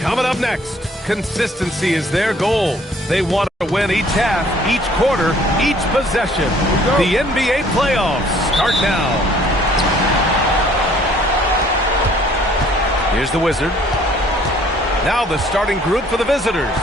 Coming up next, consistency is their goal. They want to win each half, each quarter, each possession. The NBA playoffs start now. Here's the Wizard. Now the starting group for the visitors.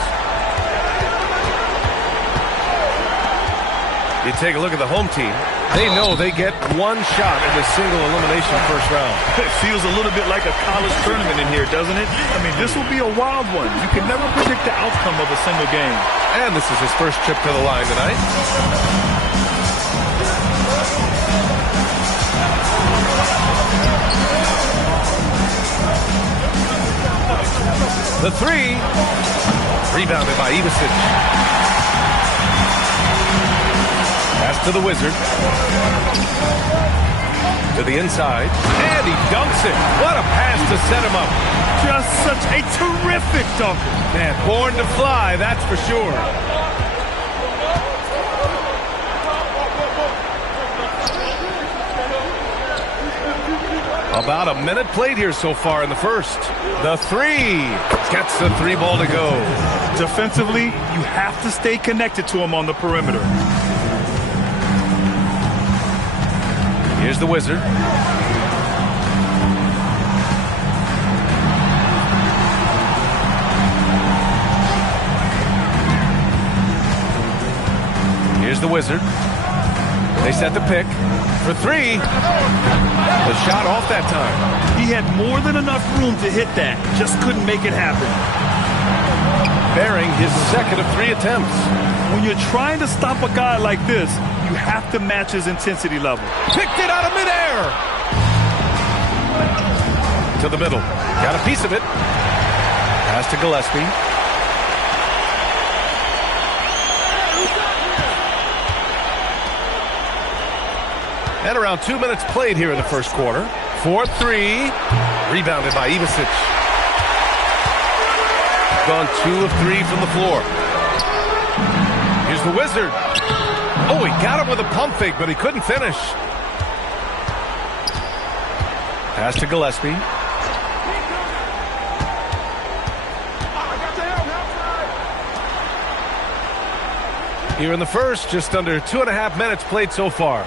You take a look at the home team. They know they get one shot in the single elimination first round. It feels a little bit like a college tournament in here, doesn't it? I mean, this will be a wild one. You can never predict the outcome of a single game. And this is his first trip to the line tonight. The three. Rebounded by Ivasic. Pass to the Wizard. To the inside. And he dunks it. What a pass to set him up. Just such a terrific dunk. Man, born to fly, that's for sure. About a minute played here so far in the first. The three. Gets the three ball to go. Defensively, you have to stay connected to him on the perimeter. Here's the Wizard. Here's the Wizard. They set the pick for three. The shot off that time. He had more than enough room to hit that. Just couldn't make it happen. Bearing his second of three attempts. When you're trying to stop a guy like this, you have to match his intensity level. Picked it out of midair. To the middle. Got a piece of it. Pass to Gillespie. And around 2 minutes played here in the first quarter. 4-3. Rebounded by Ivasic. Gone 2 of 3 from the floor. Here's the Wizard. Oh, he got him with a pump fake, but he couldn't finish. Pass to Gillespie. Here in the first, just under 2.5 minutes played so far.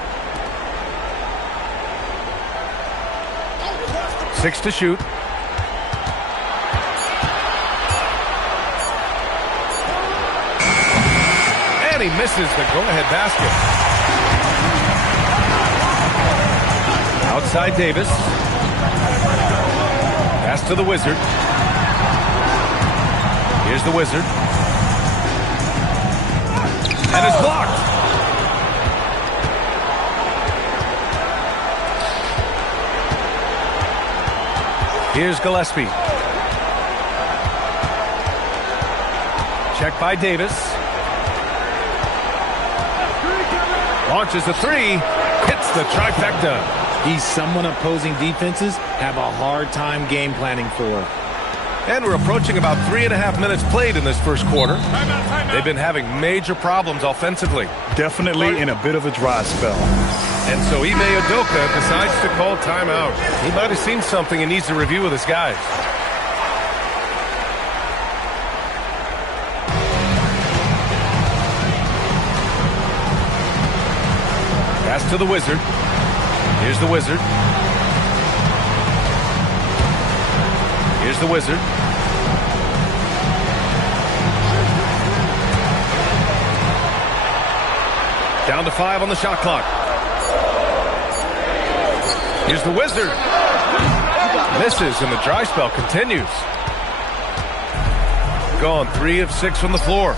6 to shoot. And he misses the go-ahead basket. Outside Davis. Pass to the Wizard. Here's the Wizard. And it's blocked. Here's Gillespie. Check by Davis. Launches a three. Hits the trifecta. He's someone opposing defenses have a hard time game planning for. And we're approaching about 3.5 minutes played in this first quarter. They've been having major problems offensively. Definitely in a bit of a dry spell. And so Ime Udoka decides to call timeout. He might have seen something and needs to review with his guys. Pass to the Wizard. Here's the Wizard. Here's the Wizard. Down to 5 on the shot clock. Here's the Wizard. Misses, and the dry spell continues. Gone 3 of 6 from the floor.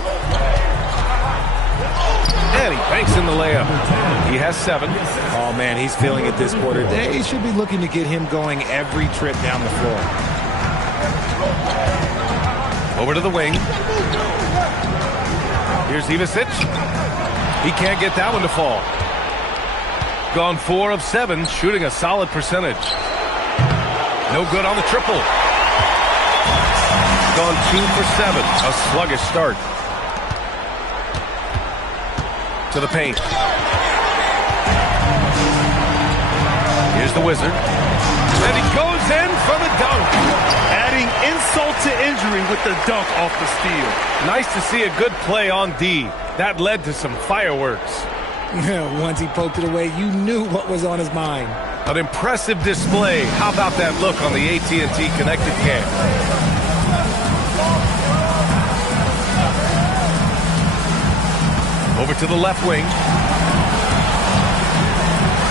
And he banks in the layup. He has 7. Oh, man, he's feeling it this quarter. They should be looking to get him going every trip down the floor. Over to the wing. Here's Ivasic. He can't get that one to fall. Gone 4 of 7, shooting a solid percentage. No good on the triple. Gone 2 for 7, a sluggish start. To the paint. Here's the Wizard. And he goes in for the dunk. Adding insult to injury, answering with the dunk off the steal. Nice to see a good play on D. That led to some fireworks. Once he poked it away, you knew what was on his mind. An impressive display. How about that look on the AT&T Connected Cam? Over to the left wing.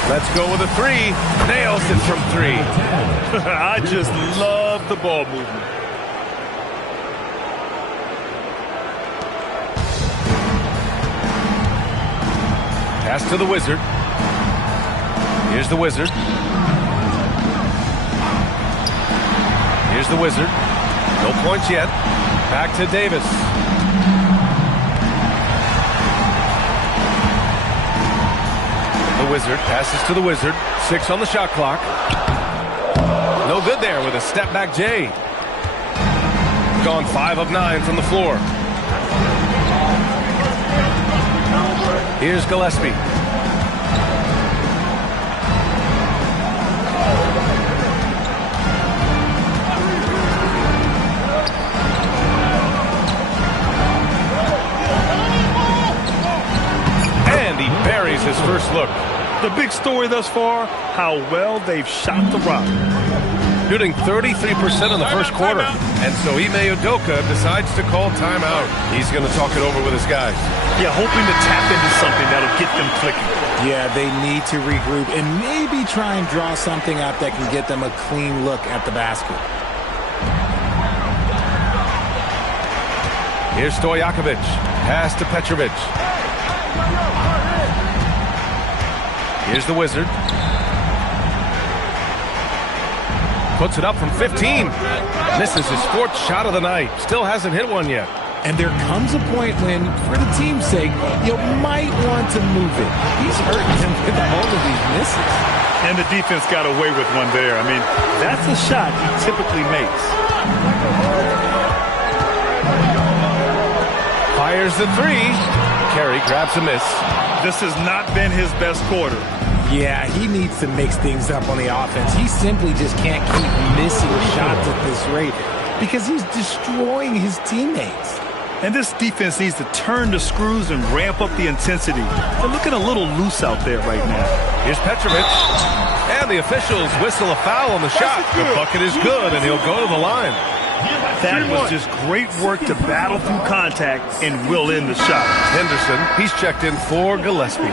Let's go with a three. Nails it from three. I just love the ball movement. Pass to the Wizard. Here's the Wizard. Here's the Wizard. No points yet. Back to Davis. The Wizard passes to the Wizard. 6 on the shot clock. No good there with a step back J. Gone 5 of 9 from the floor. Here's Gillespie. And he buries his first look. The big story thus far, how well they've shot the rock. Shooting 33% in the first quarter. And so Ime Udoka decides to call timeout. He's going to talk it over with his guys. Yeah, hoping to tap into something that'll get them clicking. Yeah, they need to regroup and maybe try and draw something up that can get them a clean look at the basket. Here's Stojakovic. Pass to Petrovic. Here's the Wizard. Puts it up from 15. Misses his 4th shot of the night. Still hasn't hit one yet. And there comes a point when, for the team's sake, you might want to move it. He's hurting him with all of these misses. And the defense got away with one there. I mean, that's a shot he typically makes. Fires the three. Carey grabs a miss. This has not been his best quarter. Yeah, he needs to mix things up on the offense. He simply just can't keep missing shots at this rate because he's destroying his teammates. And this defense needs to turn the screws and ramp up the intensity. They're looking a little loose out there right now. Here's Petrovic. And the officials whistle a foul on the shot. The bucket is good, and he'll go to the line. That was just great work to battle through contact and will end the shot. Henderson, he's checked in for Gillespie.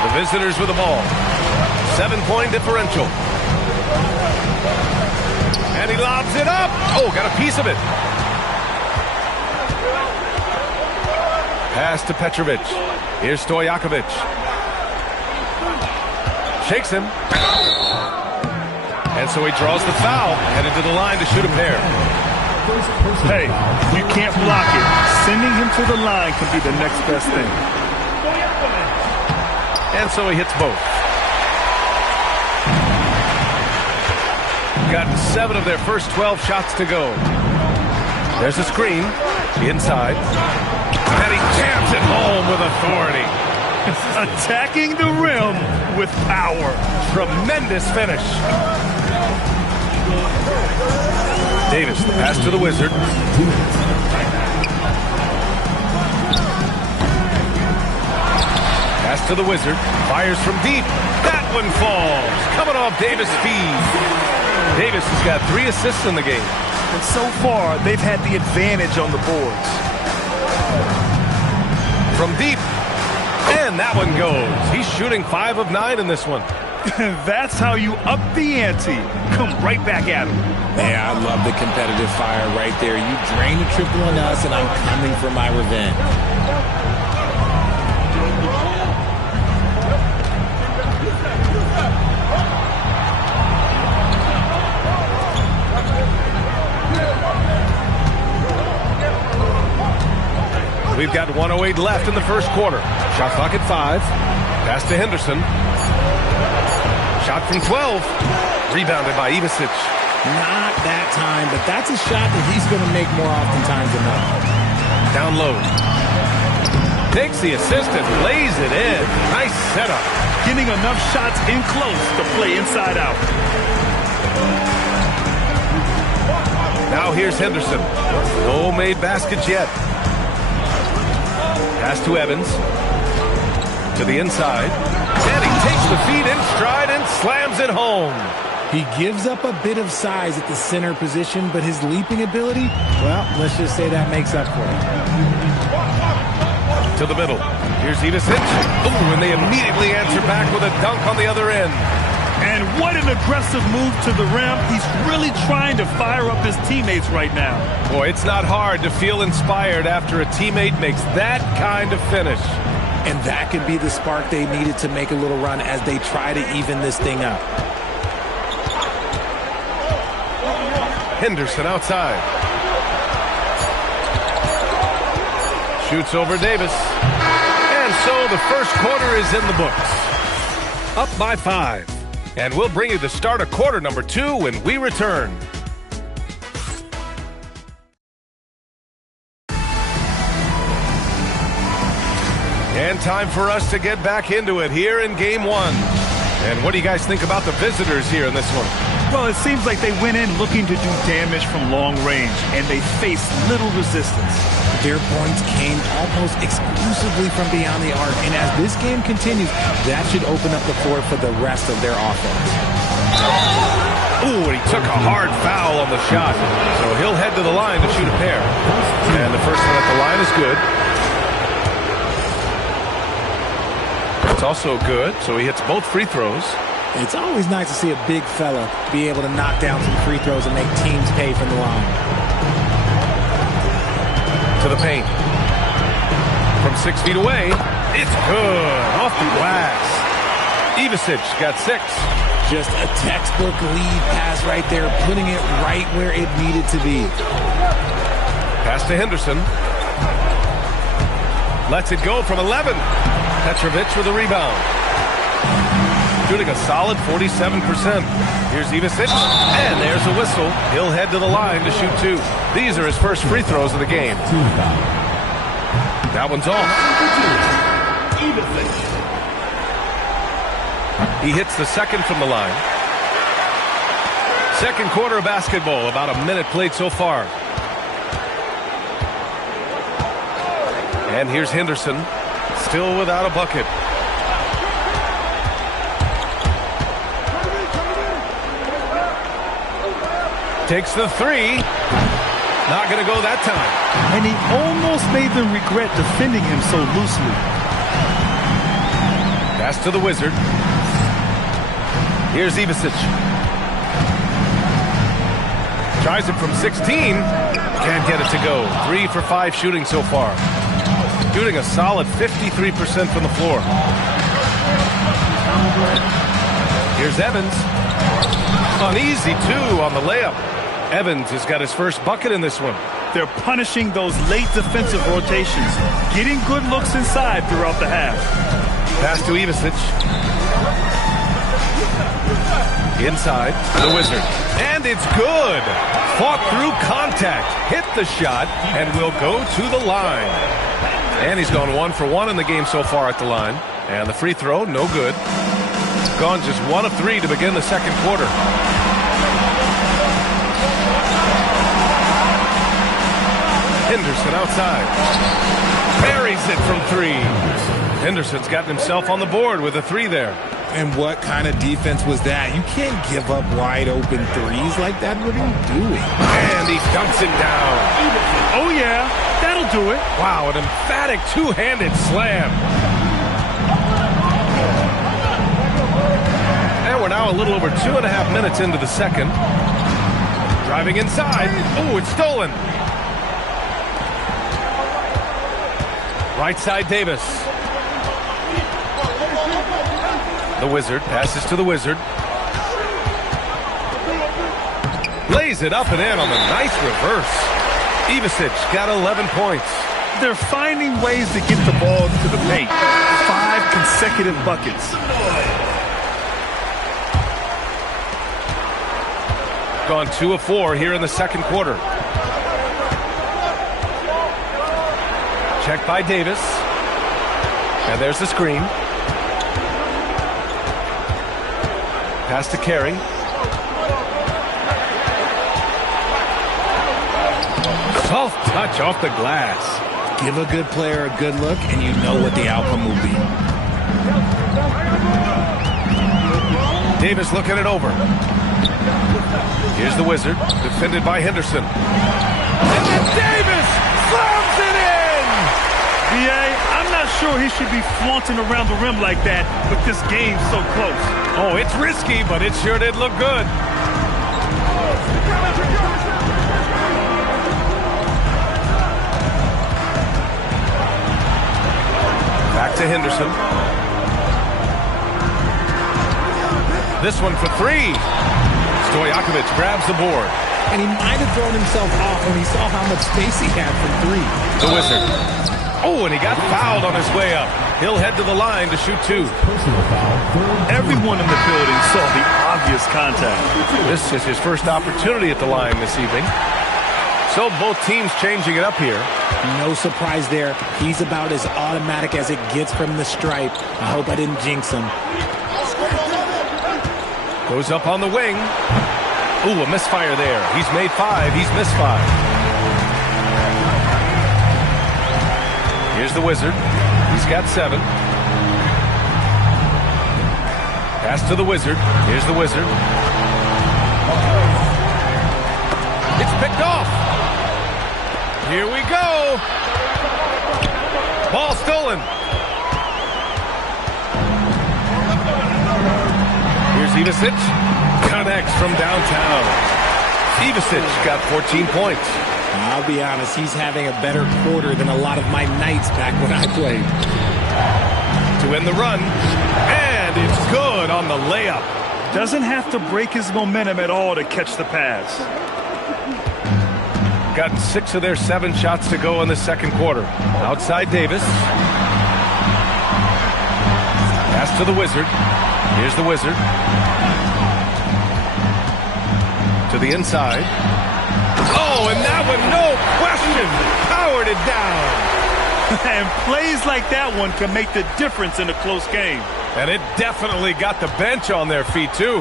The visitors with the ball. 7-point differential. And he lobs it up. Oh, got a piece of it. Pass to Petrovic. Here's Stojakovic. Shakes him. And so he draws the foul. Headed to the line to shoot a pair. Hey, you can't block it. Sending him to the line can be the next best thing. And so he hits both. Gotten 7 of their first 12 shots to go. There's a screen. Inside. And he jams it home with authority. Attacking the rim with power. Tremendous finish. Davis, the pass to the Wizard. Pass to the Wizard. Fires from deep. That one falls. Coming off Davis' feet. Davis has got 3 assists in the game. And so far, they've had the advantage on the boards. From deep. And that one goes. He's shooting 5 of 9 in this one. That's how you up the ante. Come right back at him. Yeah, I love the competitive fire right there. You drain a triple on us, and I'm coming for my revenge. We've got 1:08 left in the first quarter. Shot clock at 5. Pass to Henderson. Shot from 12. Rebounded by Ivicic. Not that time, but that's a shot that he's going to make more oftentimes than not. Down low. Takes the assist and lays it in. Nice setup. Getting enough shots in close to play inside out. Now here's Henderson. No made baskets yet. Pass to Evans. To the inside. And he takes the feed in stride and slams it home. He gives up a bit of size at the center position, but his leaping ability, well, let's just say that makes up for it. To the middle. Here's Ivisic. Ooh, and they immediately answer back with a dunk on the other end. And what an aggressive move to the rim. He's really trying to fire up his teammates right now. Boy, it's not hard to feel inspired after a teammate makes that kind of finish. And that could be the spark they needed to make a little run as they try to even this thing up. Henderson outside. Shoots over Davis. And so the first quarter is in the books. Up by 5. And we'll bring you the start of quarter number 2 when we return. And time for us to get back into it here in game 1. And what do you guys think about the visitors here in this one? Well, it seems like they went in looking to do damage from long range, and they faced little resistance. Their points came almost exclusively from beyond the arc, and as this game continues, that should open up the floor for the rest of their offense. Ooh, and he took a hard foul on the shot, so he'll head to the line to shoot a pair. And the first one at the line is good. It's also good, so he hits both free throws. It's always nice to see a big fella be able to knock down some free throws and make teams pay from the line. To the paint. From 6 feet away, it's good. Off the glass. Ivisic got 6. Just a textbook lead pass right there, putting it right where it needed to be. Pass to Henderson. Lets it go from 11. Petrovic with a rebound. Shooting a solid 47%. Here's Ivisic, and there's a whistle. He'll head to the line to shoot 2. These are his first free throws of the game. That one's off. He hits the second from the line. Second quarter of basketball, about a minute played so far. And here's Henderson, still without a bucket. Takes the 3. Not going to go that time. And he almost made them regret defending him so loosely. Pass to the Wizard. Here's Ivisic. Tries it from 16. Can't get it to go. 3 for 5 shooting so far. Shooting a solid 53% from the floor. Here's Evans. An easy 2 on the layup. Evans has got his first bucket in this one. They're punishing those late defensive rotations, getting good looks inside throughout the half. Pass to Ivisic. Inside, the Wizard. And it's good. Fought through contact, hit the shot, and will go to the line. And he's gone 1 for 1 in the game so far at the line. And the free throw, no good. Gone just 1 of 3 to begin the second quarter. Henderson outside. Buries it from 3. Henderson's gotten himself on the board with a 3 there. And what kind of defense was that? You can't give up wide open threes like that. What are you doing? And he dunks it down. Oh, yeah. That'll do it. Wow, an emphatic two-handed slam. And we're now a little over 2.5 minutes into the second. Driving inside. Oh, it's stolen. Right side, Davis. The Wizard passes to the Wizard. Lays it up and in on the nice reverse. Ivisic got 11 points. They're finding ways to get the ball to the paint. 5 consecutive buckets. Gone 2 of 4 here in the second quarter. Checked by Davis. And there's the screen. Pass to Carey. Soft touch off the glass. Give a good player a good look, and you know what the outcome will be. Davis looking it over. Here's the Wizard, defended by Henderson. And then Davis slams it in! B.A., I'm not sure he should be flaunting around the rim like that, but this game's so close. Oh, it's risky, but it sure did look good. Back to Henderson. This one for three. Stojakovic grabs the board. And he might have thrown himself off when he saw how much space he had from three. The Wizard. Oh, and he got fouled on his way up. He'll head to the line to shoot two. Everyone in the building saw the obvious contact. This is his first opportunity at the line this evening. So both teams changing it up here. No surprise there. He's about as automatic as it gets from the stripe. I hope I didn't jinx him. Goes up on the wing. Ooh, a misfire there. He's made five. He's missed five. Here's the Wizard. He's got 7. Pass to the Wizard. Here's the Wizard. It's picked off. Here we go. Ball stolen. Here's Ivisic. Connects from downtown. Ivisic got 14 points. I'll be honest, he's having a better quarter than a lot of my nights back when I played. To end the run. And it's good on the layup. Doesn't have to break his momentum at all to catch the pass. Got 6 of their 7 shots to go in the second quarter. Outside Davis. Pass to the Wizard. Here's the Wizard. To the inside. Oh, and that one, no question, powered it down. And plays like that one can make the difference in a close game. And it definitely got the bench on their feet, too.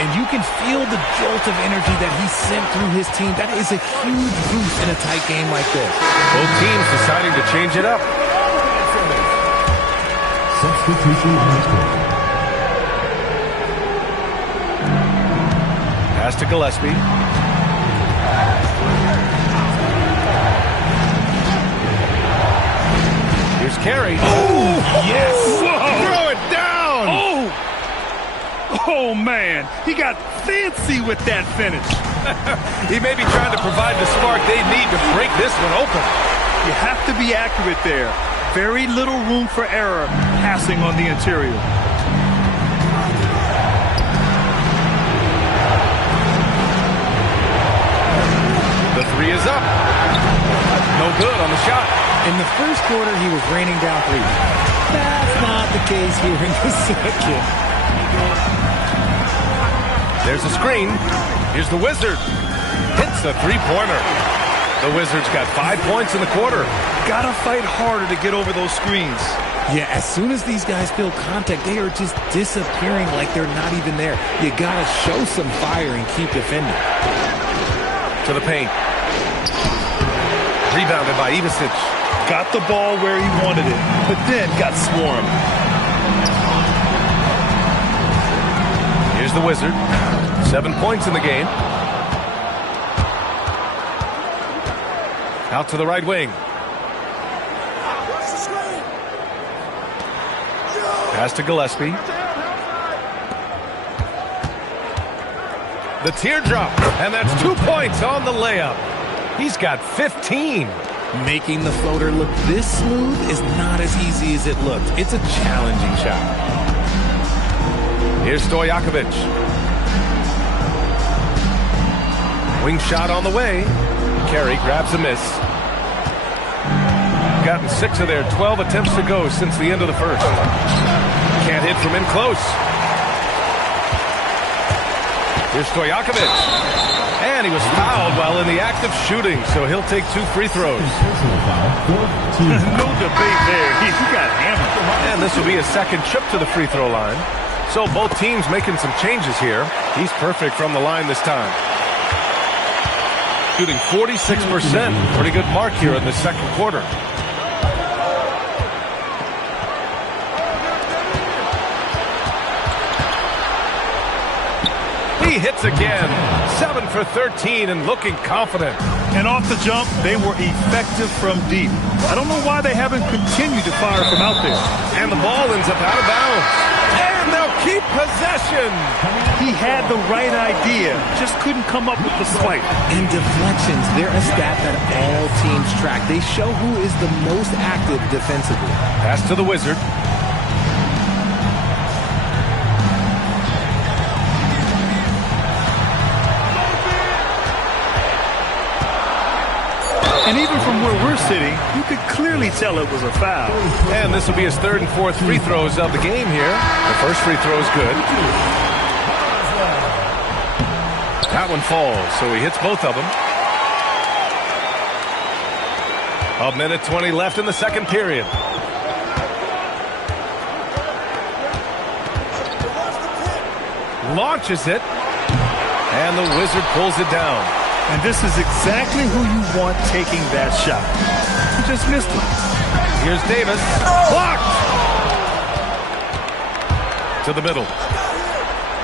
And you can feel the jolt of energy that he sent through his team. That is a huge boost in a tight game like this. Both teams deciding to change it up. Pass to Gillespie. Here's Carey. Oh, yes. Whoa. Throw it down. Oh, man. He got fancy with that finish. He may be trying to provide the spark they need to break this one open. You have to be accurate there. Very little room for error passing on the interior. The three is up. No good on the shot. In the first quarter, he was raining down threes. That's not the case here in the second. There's a screen. Here's the Wizard. Hits a three-pointer. The Wizards got 5 points in the quarter. Gotta fight harder to get over those screens. Yeah, as soon as these guys feel contact, they are just disappearing like they're not even there. You gotta show some fire and keep defending. To the paint. Rebounded by Ivisic. Got the ball where he wanted it, but then got swarmed. Here's the Wizard. 7 points in the game. Out to the right wing. Pass to Gillespie. The teardrop, and that's 2 points on the layup. He's got 15. Making the floater look this smooth is not as easy as it looked. It's a challenging shot. Here's Stojakovic. Wing shot on the way. Carey grabs a miss. Gotten 6 of their 12 attempts to go since the end of the first. Can't hit from in close. Here's Stojakovic. And he was fouled while in the act of shooting, so he'll take 2 free throws. No debate there. He got hammered. this will be his second trip to the free throw line. So both teams making some changes here. He's perfect from the line this time. Shooting 46%. Pretty good mark here in the second quarter. He hits again. 7 for 13 and looking confident. And off the jump, they were effective from deep. I don't know why they haven't continued to fire from out there. And the ball ends up out of bounds. And they'll keep possession. He had the right idea, just couldn't come up with the swipe. And deflections, they're a stat that all teams track. They show who is the most active defensively. Pass to the Wizard. And even from where we're sitting, you could clearly tell it was a foul. And this will be his third and fourth free throws of the game here. The first free throw is good. That one falls, so he hits both of them. 1:20 left in the second period. Launches it. And the Wizard pulls it down. And this is exactly who you want taking that shot. He just missed it. Here's Davis. Blocked! To the middle.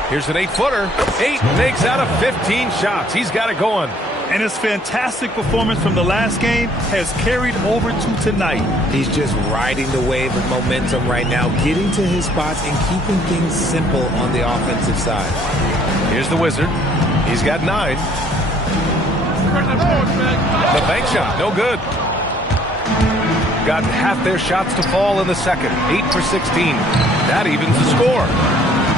Here's an 8-footer. 8 makes out of 15 shots. He's got it going. And his fantastic performance from the last game has carried over to tonight. He's just riding the wave of momentum right now, getting to his spots and keeping things simple on the offensive side. Here's the Wizard. He's got 9. The bank shot, no good. Got half their shots to fall in the second. 8 for 16. That evens the score.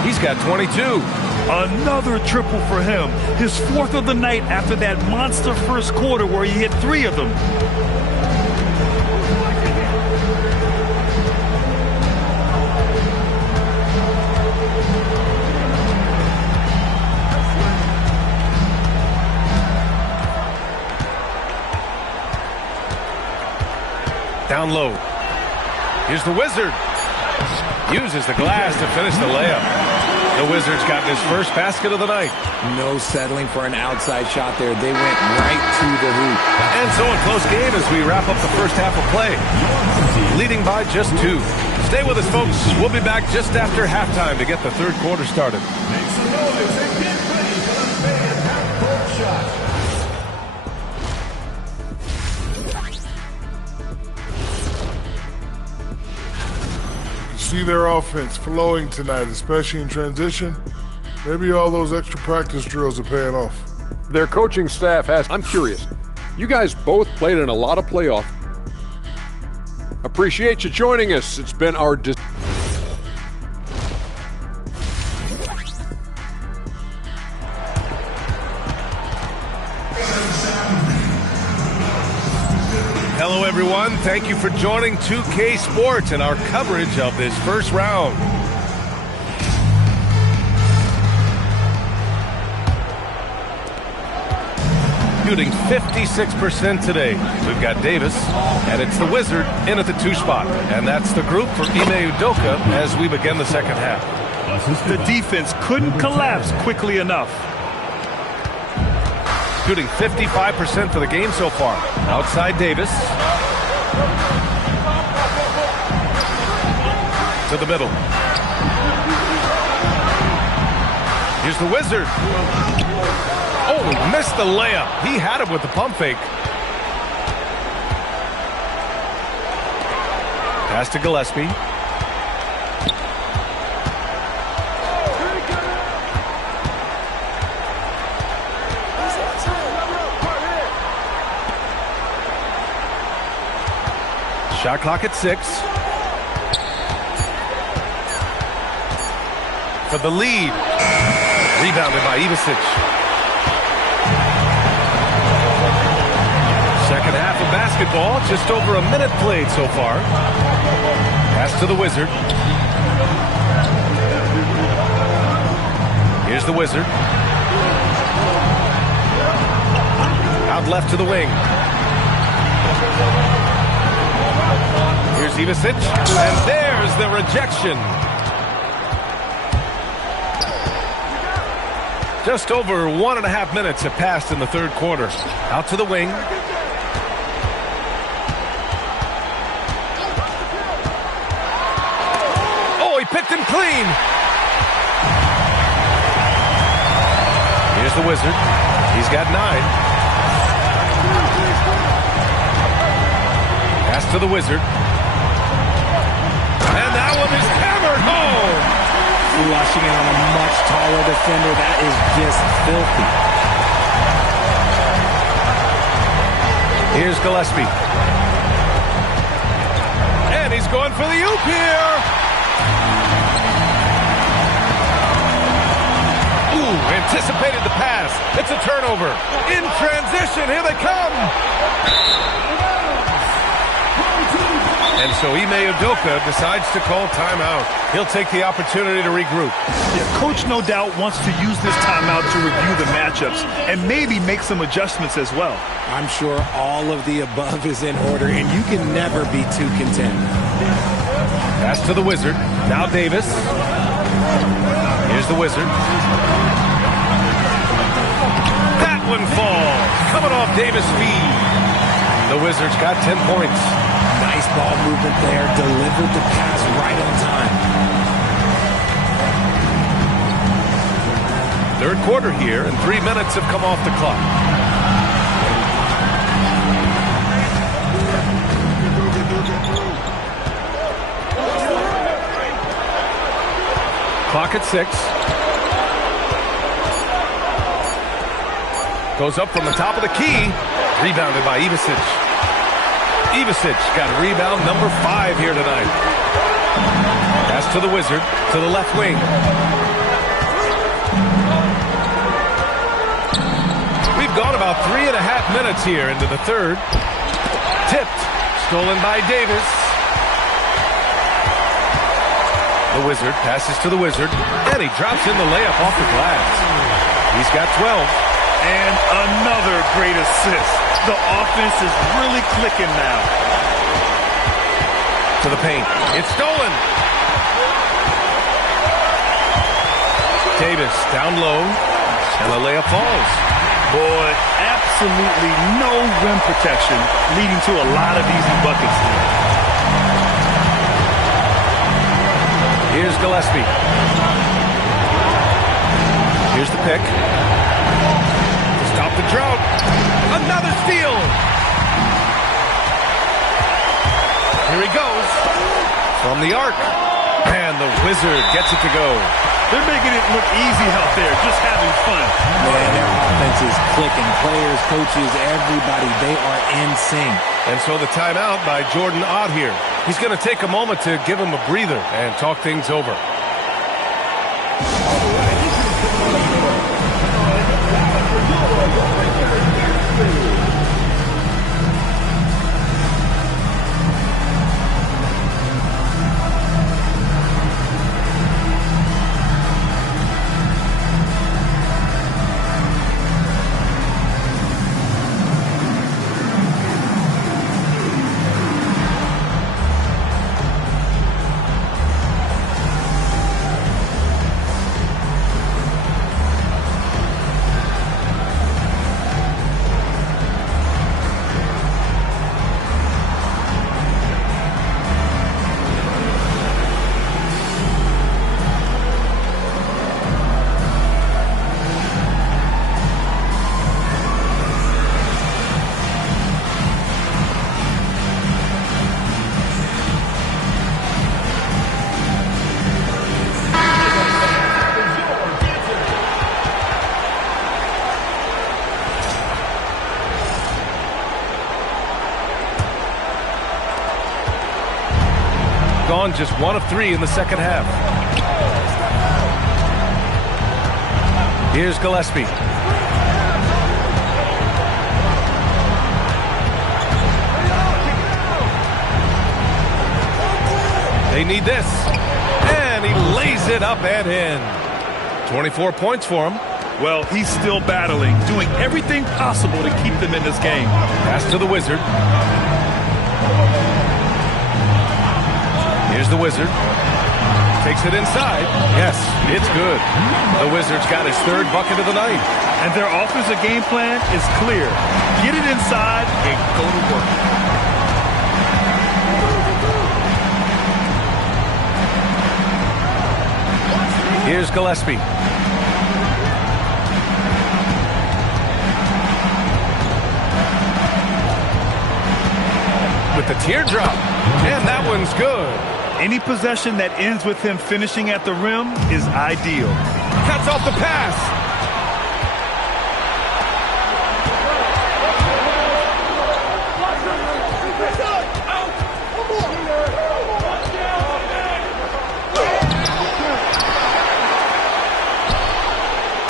He's got 22. Another triple for him. His fourth of the night after that monster first quarter where he hit 3 of them. Down low. Here's the Wizard. Uses the glass to finish the layup. The Wizards got his first basket of the night. No settling for an outside shot there. They went right to the hoop. And so a close game as we wrap up the first half of play. Leading by just 2. Stay with us, folks. We'll be back just after halftime to get the third quarter started. See their offense flowing tonight, especially in transition. Maybe all those extra practice drills are paying off. Their coaching staff has... I'm curious. You guys both played in a lot of playoff. Appreciate you joining us. It's been our... Hello, everyone. Thank you for joining 2K Sports and our coverage of this first round. Shooting 56% today. We've got Davis, and it's the Wizard in at the 2 spot. And that's the group for Ime Udoka as we begin the second half. The defense couldn't collapse quickly enough. Shooting 55% for the game so far. Outside Davis. To the middle. Here's the Wizard. Oh, missed the layup. He had it with the pump fake. Pass to Gillespie. Shot clock at 6. For the lead. Rebounded by Ivicic. Second half of basketball. Just over a minute played so far. Pass to the Wizard. Here's the Wizard. Out left to the wing. Here's Here's Ivasic, and there's the rejection. Just over 1.5 minutes have passed in the third quarter. Out to the wing. Oh, he picked him clean. Here's the Wizard. He's got 9. Pass to the Wizard. And that one is hammered home. Flushing it on a much taller defender. That is just filthy. Here's Gillespie. And he's going for the oop here. Ooh, anticipated the pass. It's a turnover. In transition, here they come. And so Ime Udoka decides to call timeout. He'll take the opportunity to regroup. Yeah, Coach no doubt wants to use this timeout to review the matchups and maybe make some adjustments as well. I'm sure all of the above is in order, and you can never be too content. Pass to the Wizard. Now Davis. Here's the Wizard. That one falls. Coming off Davis' feed. The Wizards got 10 points. Nice ball movement there. Delivered the pass right on time. Third quarter here, and 3 minutes have come off the clock. Clock at 6. Goes up from the top of the key. Rebounded by Ivasic. Ivasic got rebound number 5 here tonight. Pass to the Wizard, to the left wing. We've gone about 3.5 minutes here into the third. Tipped, stolen by Davis. The Wizard passes to the Wizard, and he drops in the layup off the glass. He's got 12. And another great assist. The offense is really clicking now. To the paint. It's stolen. Davis down low, and the layup falls. Boy, absolutely no rim protection, leading to a lot of easy buckets here. Here's Gillespie. Here's the pick. Stop the drought. Another steal. Here he goes. From the arc. And the Wizard gets it to go. They're making it look easy out there, just having fun. Man, their offense is clicking. Players, coaches, everybody, they are in sync. And so the timeout by Jordan Ott here. He's going to take a moment to give him a breather and talk things over. Gone just 1 of 3 in the second half. Here's Gillespie. They need this. And he lays it up and in. 24 points for him. Well, he's still battling, doing everything possible to keep them in this game. Pass to the Wizard. Here's the Wizard. Takes it inside. Yes, it's good. The Wizards got his third bucket of the night. And their offensive game plan is clear. Get it inside and go to work. Here's Gillespie. With the teardrop. And that one's good. Any possession that ends with him finishing at the rim is ideal. Cuts off the pass.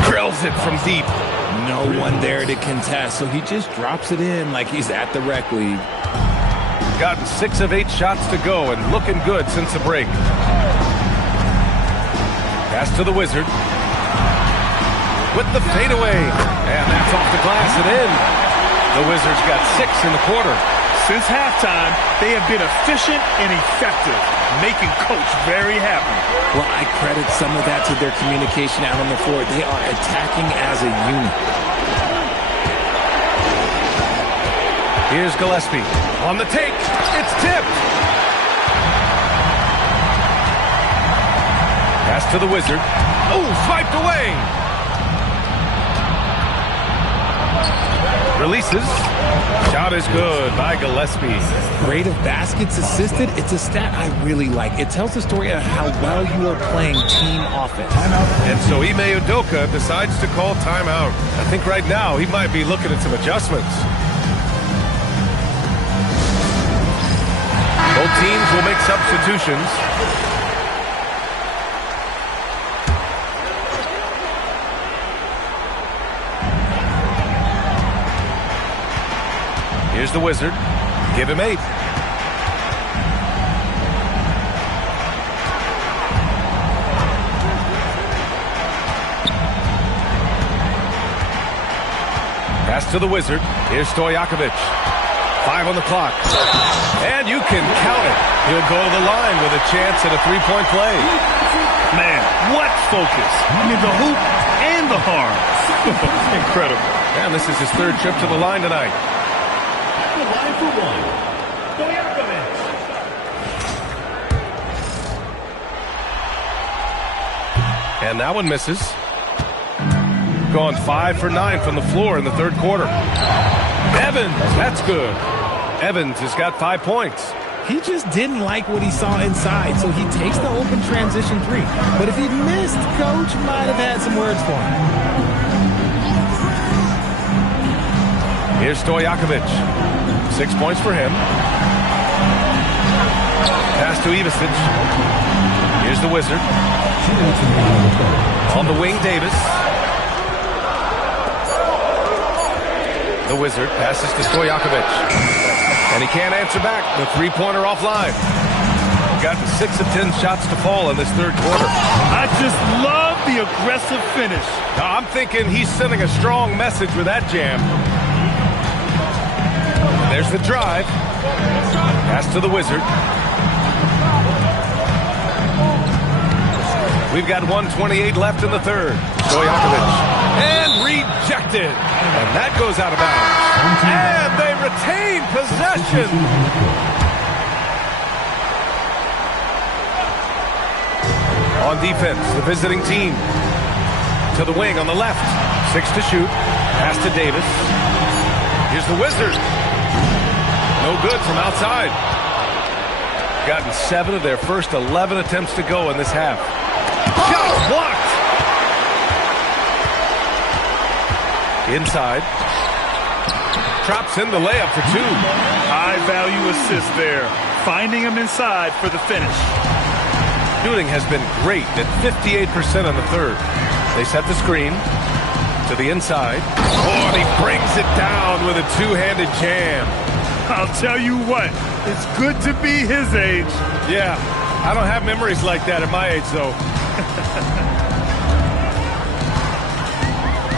Drills it from deep. No one there to contest, so he just drops it in like he's at the rec league. Gotten 6 of 8 shots to go and looking good since the break. Pass to the Wizard. With the fadeaway. And that's off the glass and in. The Wizards got 6 in the quarter. Since halftime, they have been efficient and effective, making Coach very happy. Well, I credit some of that to their communication out on the floor. They are attacking as a unit. Here's Gillespie. On the take. It's tipped. Pass to the Wizard. Oh, swiped away. Releases. Shot is good by Gillespie. Rate of baskets assisted, it's a stat I really like. It tells the story of how well you are playing team offense. And so Ime Udoka decides to call timeout. I think right now he might be looking at some adjustments. Both teams will make substitutions. Here's the Wizard. Give him 8. Pass to the Wizard. Here's Stojakovic. 5 on the clock. And you can count it. He'll go to the line with a chance at a 3-point play. Man, what focus. I mean, the hoop and the harm. Incredible. And this is his 3rd trip to the line tonight. The line for 1. Stojakovic. And that one misses. Gone 5 for 9 from the floor in the 3rd quarter. Evans, that's good. Evans has got 5 points. He just didn't like what he saw inside, so he takes the open transition 3. But if he missed, Coach might have had some words for him. Here's Stojakovic. 6 points for him. Pass to Ivasic. Here's the Wizard. On the wing, Davis. The Wizard passes to Stojakovic. And he can't answer back. The 3-pointer offline. Gotten 6 of 10 shots to fall in this 3rd quarter. I just love the aggressive finish. Now, I'm thinking he's sending a strong message with that jam. There's the drive. Pass to the Wizard. We've got 1:28 left in the 3rd. Stojakovic. And rejected. And that goes out of bounds. And they retain possession. On defense, the visiting team. To the wing on the left. 6 to shoot. Pass to Davis. Here's the Wizard. No good from outside. Gotten 7 of their first 11 attempts to go in this half. Shot blocked. Inside. Drops in the layup for 2. High value assist there. Finding him inside for the finish. Shooting has been great at 58% on the 3rd. They set the screen to the inside. Oh, and he brings it down with a 2-handed jam. I'll tell you what, it's good to be his age. Yeah, I don't have memories like that at my age, though.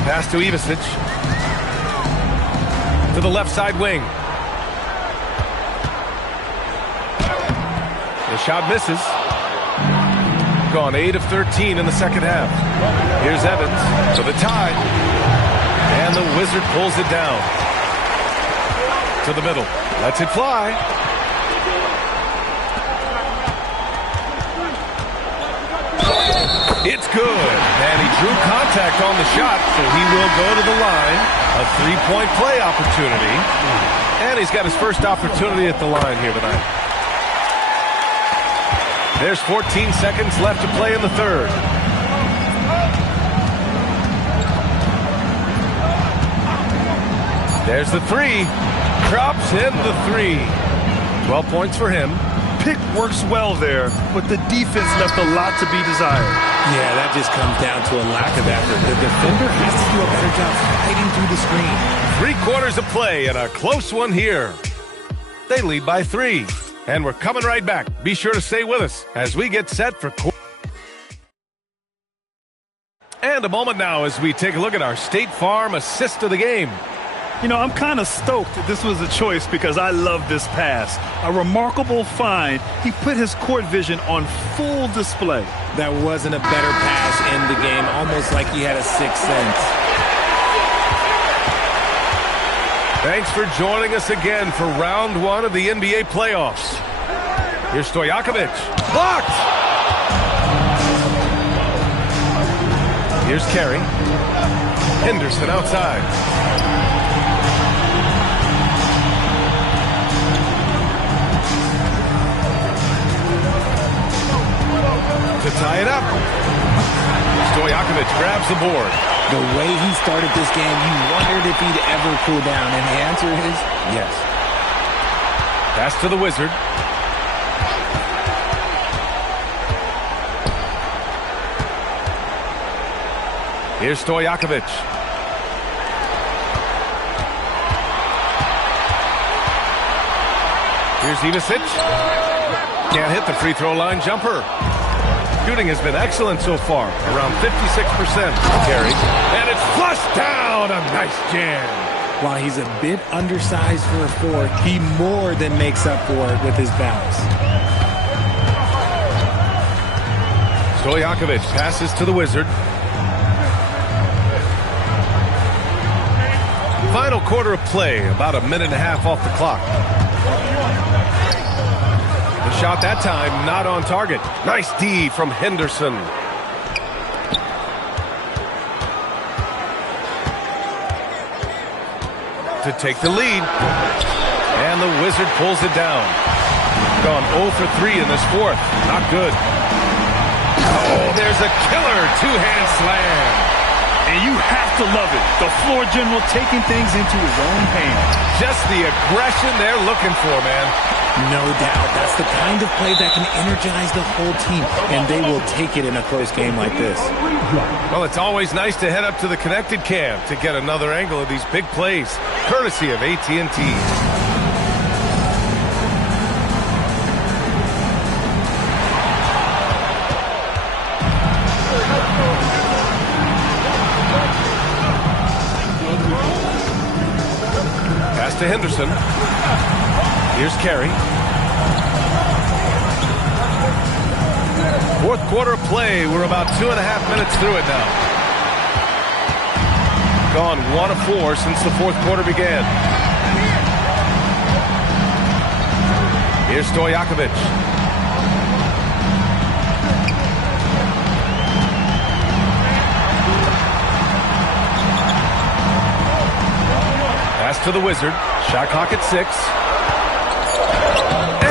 Pass to Ivasic. To the left side wing. The shot misses. Gone 8 of 13 in the second half. Here's Evans for the tie. And the Wizard pulls it down. To the middle. Lets it fly. It's good. And he drew contact on the shot, so he will go to the line. A three-point play opportunity. And he's got his first opportunity at the line here tonight. There's 14 seconds left to play in the third. There's the three. Drops in the three. 12 points for him. Pick works well there, but the defense left a lot to be desired. Yeah, that just comes down to a lack of effort. The defender has to do a better job fighting through the screen. 3/4 of play and a close one here. They lead by 3. And we're coming right back. Be sure to stay with us as we get set for... And a moment now as we take a look at our State Farm assist of the game. You know, I'm kind of stoked that this was a choice because I love this pass. A remarkable find. He put his court vision on full display. That wasn't a better pass in the game, almost like he had a sixth sense. Thanks for joining us again for round 1 of the NBA playoffs. Here's Stojakovic. Blocked! Here's Carey. Henderson outside. To tie it up. Stojakovic grabs the board. The way he started this game, you wondered if he'd ever cool down, and the answer is yes. Pass to the Wizard. Here's Stojakovic. Here's Ivasic. Can't hit the free throw line jumper. Shooting has been excellent so far, around 56% carry. And it's flushed down, a nice jam. While he's a bit undersized for a 4, he more than makes up for it with his bounce. Stojakovic passes to the Wizard. Final quarter of play, about a minute and a half off the clock. The shot that time, not on target. Nice D from Henderson. To take the lead. And the Wizard pulls it down. Gone 0 for 3 in this fourth. Not good. Oh, there's a killer two-hand slam. And you have to love it. The floor general taking things into his own hands. Just the aggression they're looking for, man. No doubt. That's the kind of play that can energize the whole team, and they will take it in a close game like this. Well, it's always nice to head up to the connected cam to get another angle of these big plays, courtesy of AT&T. Pass to Henderson. Here's Carey. Fourth quarter of play. We're about 2.5 minutes through it now. Gone 1 of 4 since the fourth quarter began. Here's Stojakovic. Pass to the Wizard. Shot clock at 6.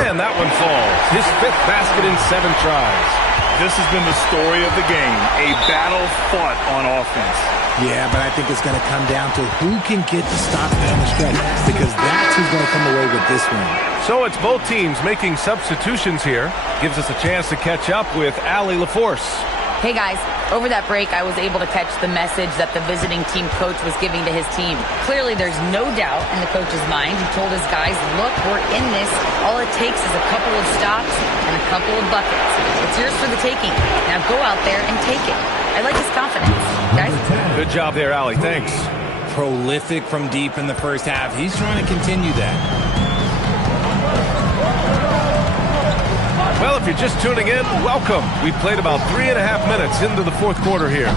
And that one falls. His 5th basket in 7 tries. This has been the story of the game. A battle fought on offense. Yeah, but I think it's going to come down to who can get the stops down the stretch, because that's who's going to come away with this one. So it's both teams making substitutions here. Gives us a chance to catch up with Allie LaForce. Hey guys, over that break I was able to catch the message that the visiting team coach was giving to his team. Clearly there's no doubt in the coach's mind. He told his guys, look, we're in this. All it takes is a couple of stops and a couple of buckets. It's yours for the taking. Now go out there and take it. I like his confidence. Guys? Good job there, Allie. Thanks. Prolific from deep in the first half. He's trying to continue that. Well, if you're just tuning in, welcome. We've played about 3.5 minutes into the fourth quarter here.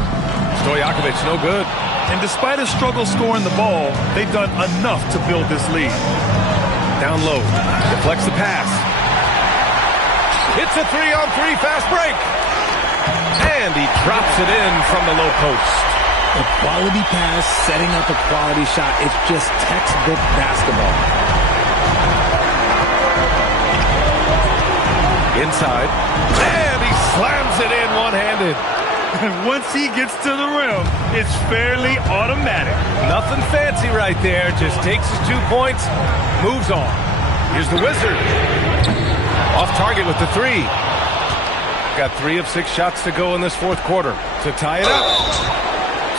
Stojakovic, no good. And despite his struggle scoring the ball, they've done enough to build this lead. Down low, deflects the pass. It's a 3-on-3 fast break. And he drops it in from the low post. A quality pass, setting up a quality shot. It's just textbook basketball. Inside. And he slams it in one-handed. And once he gets to the rim, it's fairly automatic. Nothing fancy right there. Just takes his 2 points, moves on. Here's the Wizard. Off target with the 3. Got 3 of 6 shots to go in this fourth quarter to tie it up.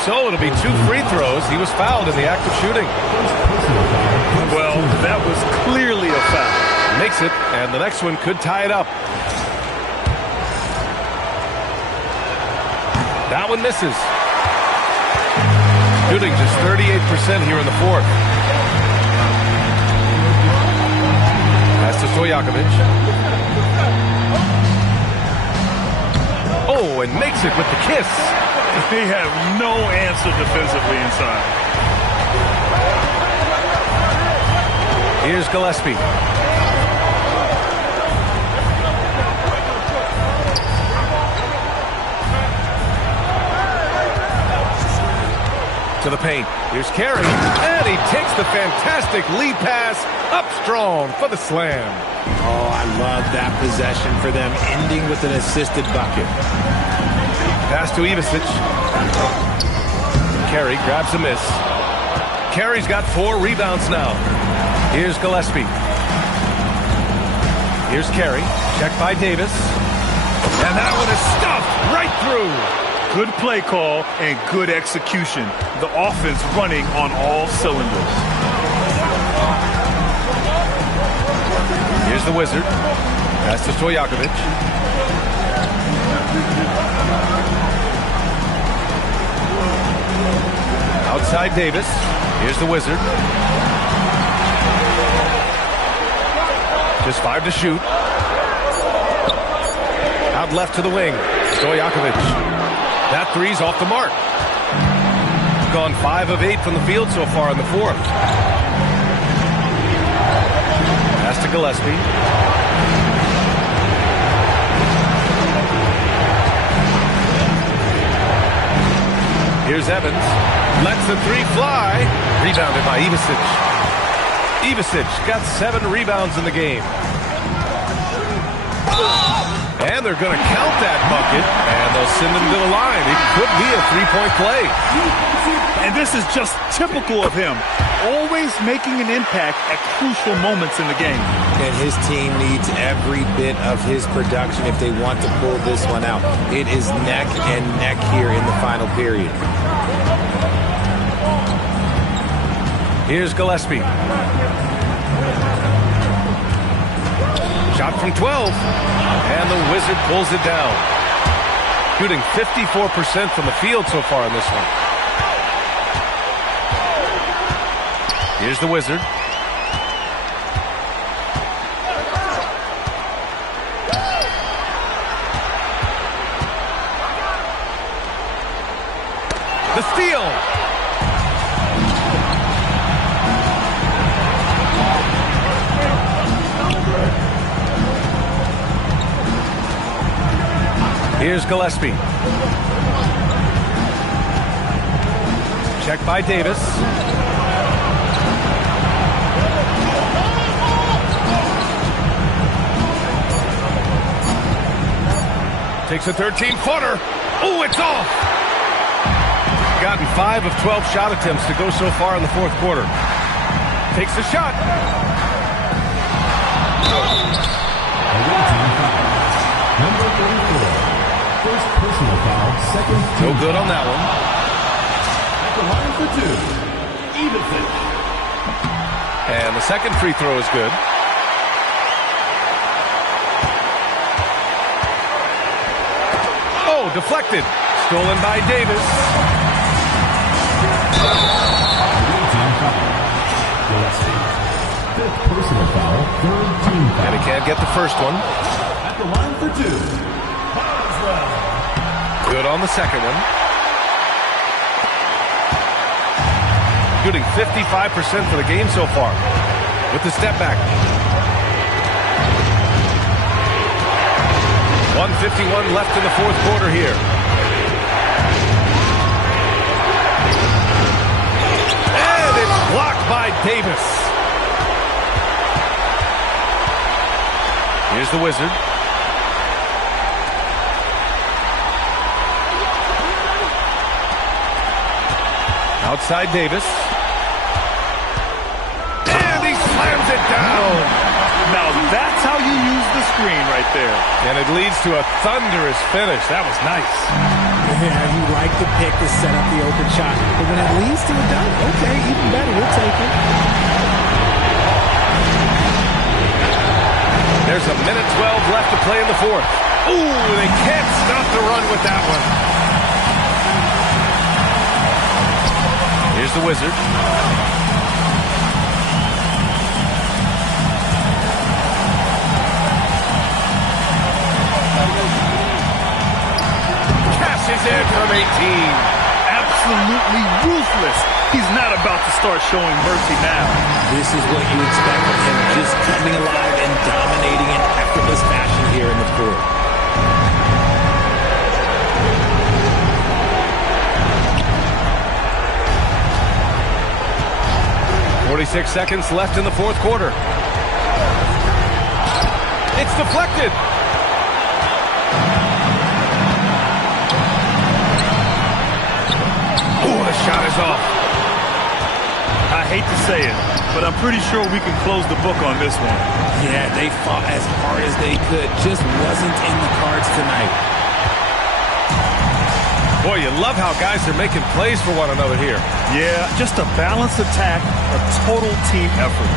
So it'll be 2 free throws. He was fouled in the act of shooting. Well, that was clearly a foul. Makes it, and the next one could tie it up. That one misses. Shooting just 38% here in the fourth. Pass to Stojakovic. Oh, and makes it with the kiss. They have no answer defensively inside. Here's Gillespie. To the paint. Here's Carey. And he takes the fantastic lead pass up strong for the slam. Oh, I love that possession for them, ending with an assisted bucket. Pass to Ivicic. Carey grabs a miss. Carey's got 4 rebounds now. Here's Gillespie. Here's Carey. Checked by Davis. And that one is stuffed right through. Good play call and good execution. The offense running on all cylinders. Here's the Wizard. Pass to Stojakovic. Outside Davis. Here's the Wizard. Just 5 to shoot. Out left to the wing. Stojakovic. That 3's off the mark. Gone 5 of 8 from the field so far in the fourth. Pass to Gillespie. Here's Evans. Lets the 3 fly. Rebounded by Ivicic. Ivicic got 7 rebounds in the game. And they're going to count that bucket, and they'll send him to the line. It could be a 3-point play. And this is just typical of him. Always making an impact at crucial moments in the game. And his team needs every bit of his production if they want to pull this one out. It is neck and neck here in the final period. Here's Gillespie. Shot from 12. And the Wizard pulls it down. Shooting 54% from the field so far in this one. Here's the Wizard. The steal. Here's Gillespie. Checked by Davis. Takes a 13-footer. Oh, it's off. Gotten 5 of 12 shot attempts to go so far in the fourth quarter. Takes the shot. Number 34. First personal foul, second. No good on that one. At the line for 2, Ivicic. And the second free throw is good. Oh, deflected. Stolen by Davis. Fifth personal foul, third team foul. And he can't get the first one. At the line for two. Boswell. Good on the second one. Shooting 55% for the game so far. With the step back. 1:51 left in the fourth quarter here. And it's blocked by Davis. Here's the Wizard. Outside Davis. And he slams it down. Now that's how you use the screen right there. And it leads to a thunderous finish. That was nice. Yeah, you like the pick to set up the open shot. But when it leads to a dunk, okay, even better. We'll take it. There's a minute 12 left to play in the fourth. Ooh, they can't stop the run with that one. Here's the Wizard. Cashes in from 18. Absolutely ruthless. He's not about to start showing mercy now. This is what you expect of him, just coming alive and dominating in effortless fashion here in the fourth. .46 seconds left in the fourth quarter. It's deflected. Oh, the shot is off. I hate to say it, but I'm pretty sure we can close the book on this one. Yeah, they fought as hard as they could. Just wasn't in the cards tonight. Boy, you love how guys are making plays for one another here. Yeah, just a balanced attack, a total team effort.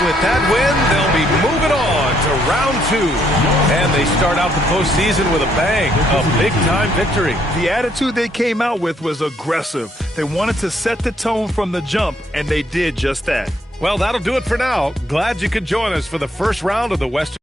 With that win, they'll be moving on to round two. And they start out the postseason with a bang, a big-time victory. The attitude they came out with was aggressive. They wanted to set the tone from the jump, and they did just that. Well, that'll do it for now. Glad you could join us for the first round of the Western.